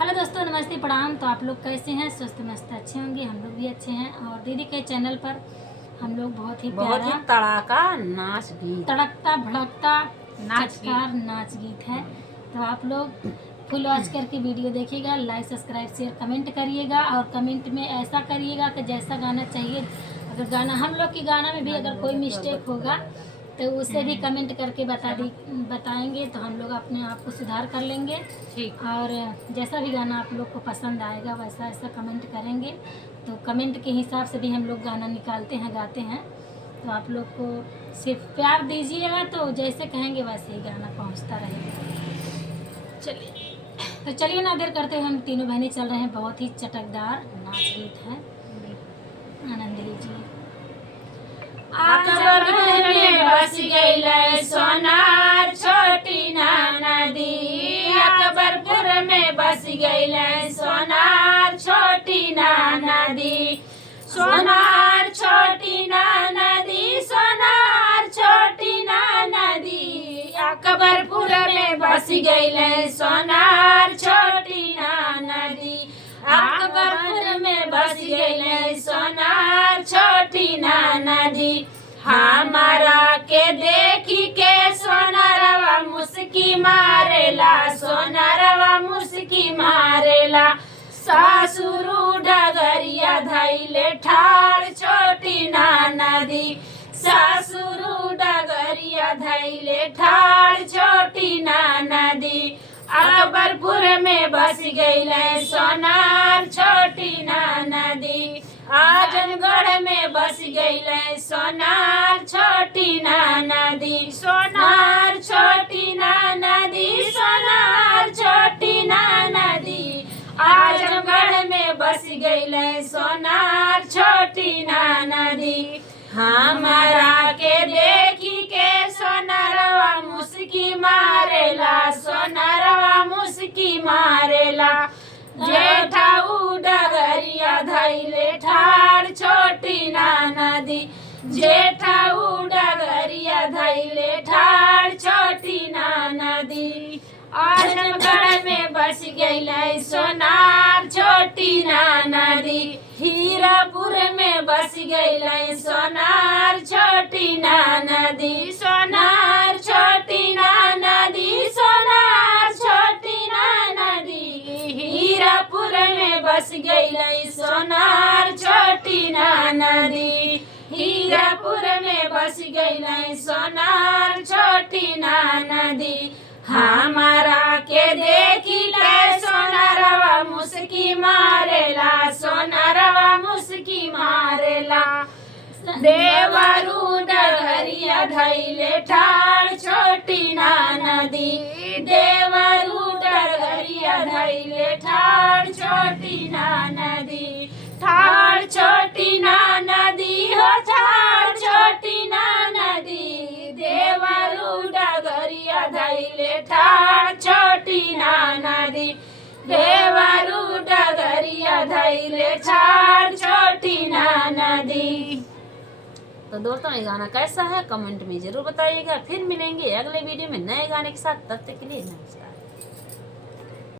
Hello दोस्तों, नमस्ते, प्रणाम। तो आप लोग कैसे हैं? स्वस्थ मस्त अच्छे होंगे। हम लोग भी अच्छे हैं। और दीदी के चैनल पर हम लोग बहुत ही प्यारा तड़ाका नाच गीत तड़कता भड़कता नाच चटकार नाच गीत है। तो आप लोग फुल वॉच करके वीडियो देखिएगा, लाइक सब्सक्राइब शेयर कमेंट करिएगा। और कमेंट में ऐसा करिएगा कि जैसा गाना चाहिए, अगर गाना हम लोग की गाना में भी अगर कोई मिस्टेक होगा तो उसे भी कमेंट करके बताएंगे तो हम लोग अपने आप को सुधार कर लेंगे। ठीक। और जैसा भी गाना आप लोग को पसंद आएगा वैसा ऐसा कमेंट करेंगे, तो कमेंट के हिसाब से भी हम लोग गाना निकालते हैं, गाते हैं। तो आप लोग को सिर्फ प्यार दीजिएगा, तो जैसे कहेंगे वैसे ही गाना पहुंचता रहेगा। चलिए ना देर करते हुए हम तीनों बहनें चल रहे हैं। बहुत ही चटकदार नाच गीत है, आनंद लीजिए। अकबर में बस गई सोनार छोटी नदी, अकबरपुर में बस गई सोनार छोटी नदी, सोनार छोटी नदी, सोनार छोटी नदी, अकबरपुर में बस गई सोनार छोटी नदी, अकबरपुर में बस गई सोनार छोटी नदी। हमारा के देखी के सोनारवा मुस्की मारेला, सोनारवा मुस्की मारेला, सासुरु डगरिया धैले ठाड़ छोटी नदी, सासुरु डगरिया धैले ठाड़ छोटी नदी, अकबरपुर में बस गई सोनार छोटी नदी, आजमगढ़ में बस गई सोनार छोटी नदी, सोनार छोटी नदी, सोनार छोटी नदी, आजमगढ़ में बस गई सोनार छोटी नदी। हमारा के देखी के सोनारवा मुस्की मारेला, सोनारवा मुस्की मारेला, जेठाऊ डगरिया धैले ठाड़ छोटी नदी, जेठाऊ डगरिया धैले ठाड़ छोटी नदी, आजमगढ़ में बस गई सोनार छोटी नदी, हीरापुर में बस गई सोनार छोटी नदी, सोनार छोटी नदी, सोनार छोटी नदी, हीरापुर में बस गई सोनार छोटी नदी, हीरापुर में बस गई सोनार छोटी नदी। हमारा के देखी के सोनारवा मुस्की मारेला, सोनारवा मुस्की मारेला, देवरू डगरिया धैले ठाड़ छोटी नदी, देवरू डगरिया धैले ठाड़ छोटी नदी, ठाड़ छोटी नदी हो ठाड़ छोटी नदी, देवरू डगरिया धैले ठाड़ छोटी नदी, देवरू डगरिया धैले ठाड़ छोटी नदी। तो दोस्तों ये गाना कैसा है कमेंट में जरूर बताइएगा। फिर मिलेंगे अगले वीडियो में नए गाने के साथ। तब तक के लिए नमस्कार।